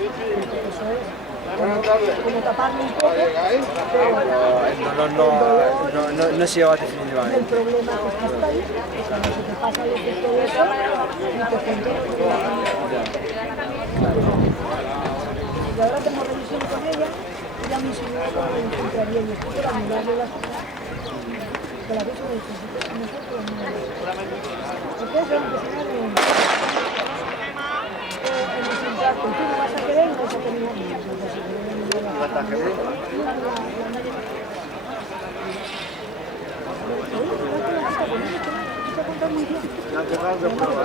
Eso es. Como taparlo un poco, pero no se lleva definitivamente. el problema que está ahí, que cuando se te pasa el efecto de eso, y te centras. Y ahora tengo revisión con ella, ella me enseñó cómo lo encontraría y estoy para mirarle las cosas. Que la cosa del principio es mejor que la mía. Ustedes van a empezar en desentrarte. Tú no vas a querer y vas a tener una mía. ¿Cuánta gente? ¿La que vas de prueba?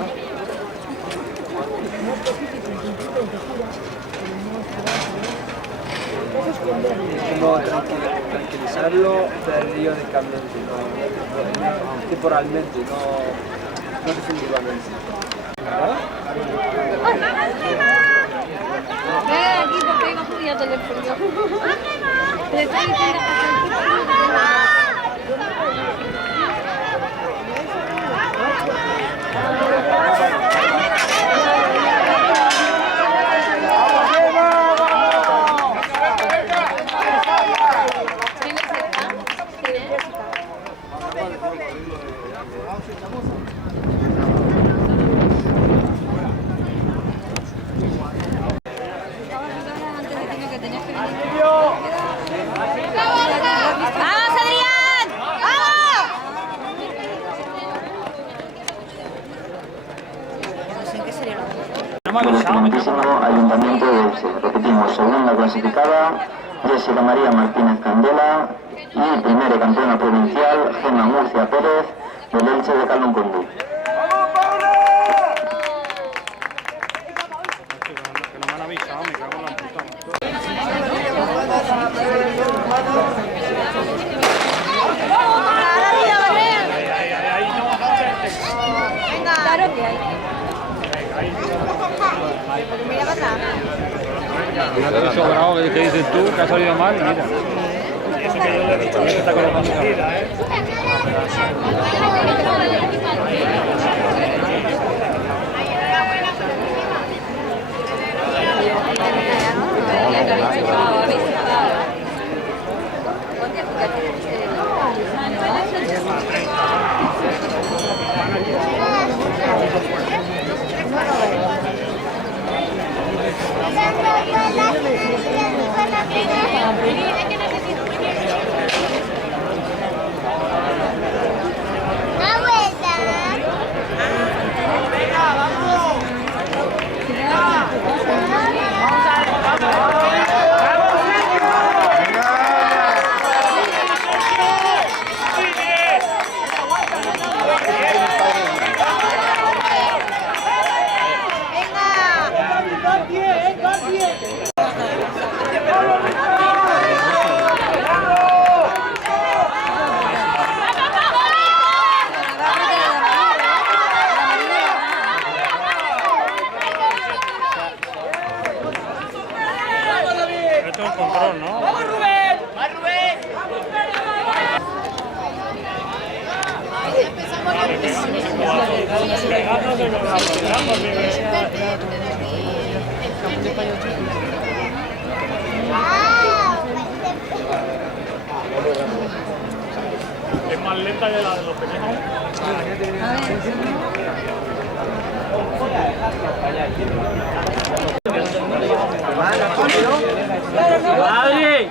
Es como tranquilizarlo del río de caliente, no, temporalmente, no definitivamente. ¿Verdad? Ven aquí porque hay bajo ya teléfono. Le estoy diciendo del excelentísimo Ayuntamiento de Elche. Repetimos, segunda clasificada, Jessica María Martínez Candela y primera campeona provincial, Gemma Murcia Pérez, del Elche de Caloncondi. Mira eso bravo que dices tú, que ha salido mal, mira. Y eso que yo le he dicho que está colocando salida, ¿eh? Esto es control, ¿no? ¡Vamos, Rubén! ¡Va, Rubén! Es más lenta que la de los pequeños. ¡Adri!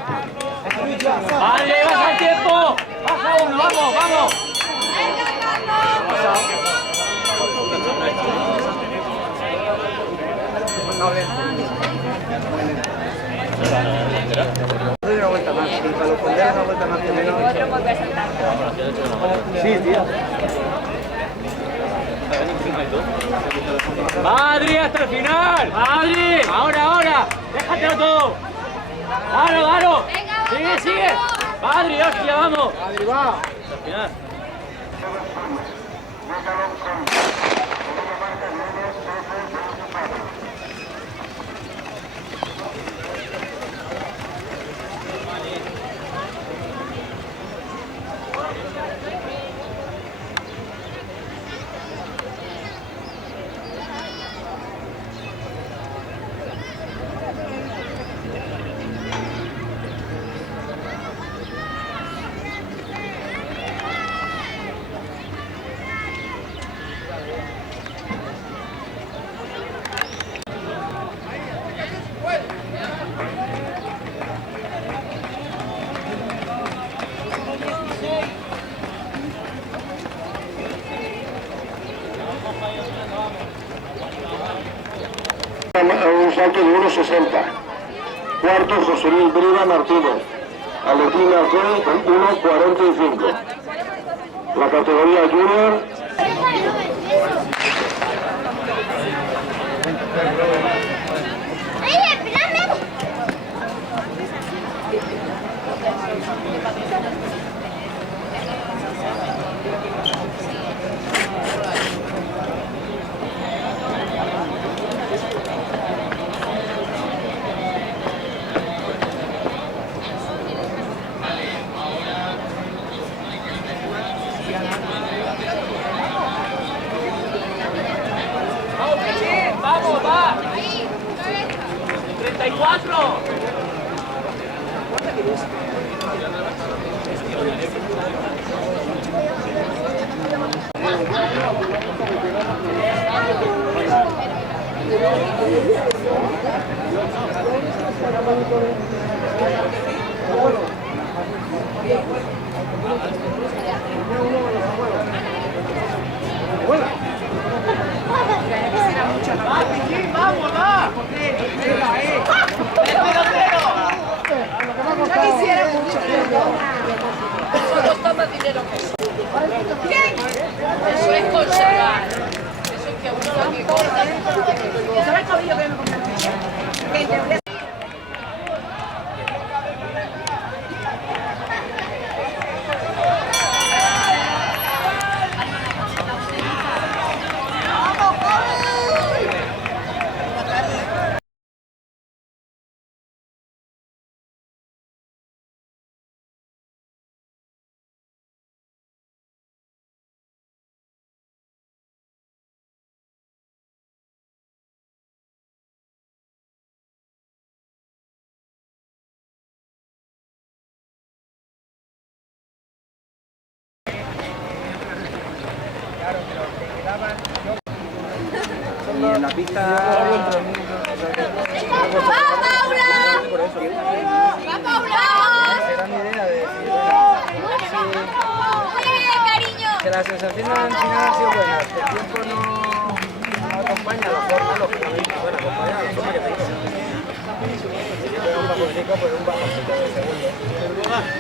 ¡Adri, vas al tiempo! ¡Baja uno! ¡Vamos, vamos! Doy una vuelta más, y para los fonderos una vuelta más que menos. Sí, tío. ¡Va, Adri, hasta el final! ¡Adri! ¡Ahora, ahora! ¡Déjatelo todo! ¡Claro, claro! ¡Sigue, sigue! ¡Va, Adri, hostia, vamos! ¡Adri, va! Hasta el final. un salto de 1,60. Cuarto, José Luis Briva Martínez. Aletina Coy con 1,45. La categoría junior. ¡Vamos, va! 34. ¡Vamos, va! Ya quisiera mucho. Solo toma dinero que eso. Eso es conservar. Eso es que a uno lo que corta. ¿Sabes el cabello que me compré? Y en la pista... ¡Va, Paula! ¡Va, Paula! Era mi idea de decir, Muy bien, cariño. que las sensaciones al final han sido buenas, que el tiempo no acompaña a la forma, lógicamente, bueno, acompaña a la forma que te digo. Un bajoncito, pues un bajoncito de segundo.